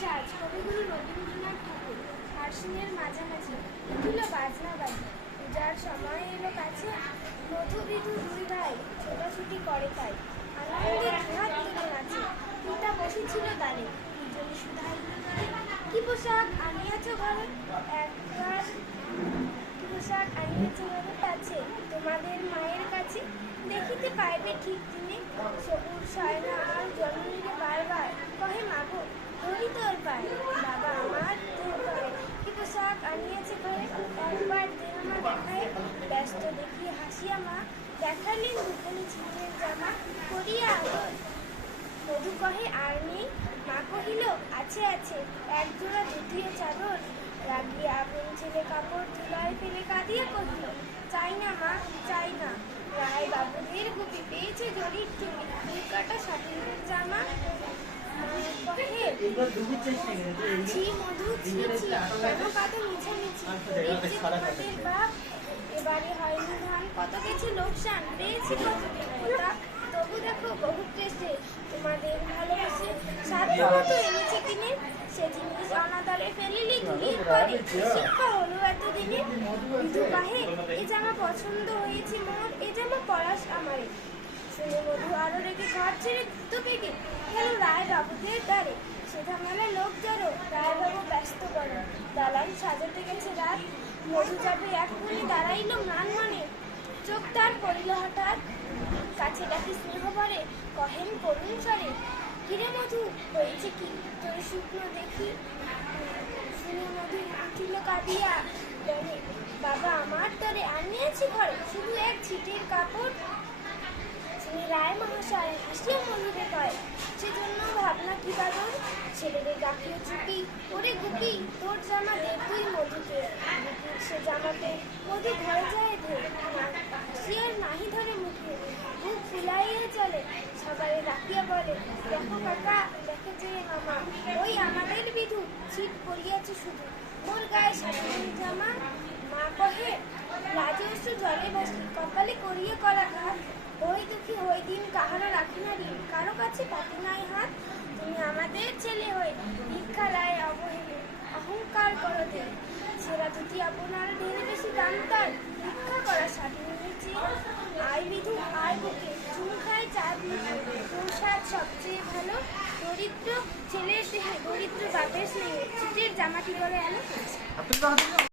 সাজ কবিগুরু রবীন্দ্রনাথ ঠাকুর। আশ্বিনের মাঝামাঝি উঠিল বাজনা বাজি, পূজার সময় এলো কাছে। মধুবিধু দুই ভাই ছোটাছুটি করে তাই, আনন্দে দুহাত তুলে নাচে। পিতা বসেছিল দ্বারে, দুজনে শুধাই কি পোশাক আনিয়াছ ঘরে। একবার কি পোশাক আনিয়াছ ঘরে আছে তোমাদের মায়ের কাছে। দেখিতে পাইবে ঠিক দিনে, সবুর সয়না আর জন্মদিনে বারবার কহে মাগো ধরি তোর পায়। বাবা আমার তোর পায় কি পোশাক আনিয়াছে ঘরে। একবার দেনামা দেখায় ব্যস্ত দেখিয়ে হাসিয়া মা, দেখালেন দুখানি ছিটের জামা করিয়া আদর। মধু কহে আর নেই, মা কহিল আছে আছে এক জোড়া দ্বিতীয় চাদর। রাগিয়া আপন ছেলে কাপড় ধুলায় ফেলে কাঁদিয়া কহিল চাই না মা চাই না। রায় বাবুদের গুপি পেয়েছে জরির টুপি, দুই কাটা সাটিনের জামা। কহে ছি মধু ছি ছি, কেন কাঁদো মিছামিছি। তোমাদের বাপ এবারে হয়নি ধান, কত গেছে লোকসান, পেয়েছি কত দেবতা। তবু দেখো বহু ক্লেশে তোমাদের ভালোবাসে, সাধ্য মতো এনেছে কিনে। সে জিনিস অনাদরে ফেলিলি ধুলির পরে, শিক্ষা হলো এতদিনে। বিধু কাহে এ জামা পছন্দ হয়েছে মোর, এ জামা পরাস আমারে। শুনে মধু আরো রেখে ঘর ছেড়ে দ্রুত বেগে গেল রায় বাবুদের দ্বারে। সেধা মেলা লোক জড়ো, রায় বাবু ব্যস্ত বড়, দালান সাজাতে গেছে রাত। মধু যাবে এখনই দাঁড়াইল ম্লান মনে, চোখ তার পড়িল হঠাৎ। কাছে ডাকি স্নেহ ভরে কহেন করুণ স্বরে, কিরে মধু হয়েছে কি তোর শুকনো দেখি। শুনে মধু উঠিল কাঁদিয়া বলে বাবা আমার তরে আনিয়াছি ঘরে শুধু এক ছিটের কাপড়। শুনে রায় মহাশয় হাসিয়া মধুরে কয় সেজন্য ভাবনা কি বাদর। ছেলেদের ডাকিও চুপি ওরে গুপি, তোর জামা দে তুই মধুকে। সে জামাতে মধু ঘরে যায় ধে, হাসিয়ার নাহি ধরে মুখে, বুক ফুলাইয়া চলে। সবাই ডাকিয়া বলে দেখো কাকা দেখে যে মামা, ওই আমাদের বিধু ছিট পড়িয়াছে শুধু, মোর গায়ে সাটিনের জামা। মা কহে রাজস্ব জলে ভাসি, কপালে করিয়ে করা ঘাত। ওই দুঃখী ওই দিন কাহারও রাখি না ঋণ, কারো কাছে পাতি নাই হাত। তুমি আমাদের ছেলে হয়ে ভিক্ষা রায় অবহেলে অহংকার করো দে। ছেঁড়া ধুতি আপনার ঢের বেশি দাম তার, ভিক্ষা করা স্বাধীন নিচে। আয় বিধু আয় বুকে চুন খায় চার মুখে, প্রসাদ সবচেয়ে ভালো। দরিদ্র ছেলের দেহে দরিদ্র বাপের স্নেহে ছিটের জামাটি বলে এলো।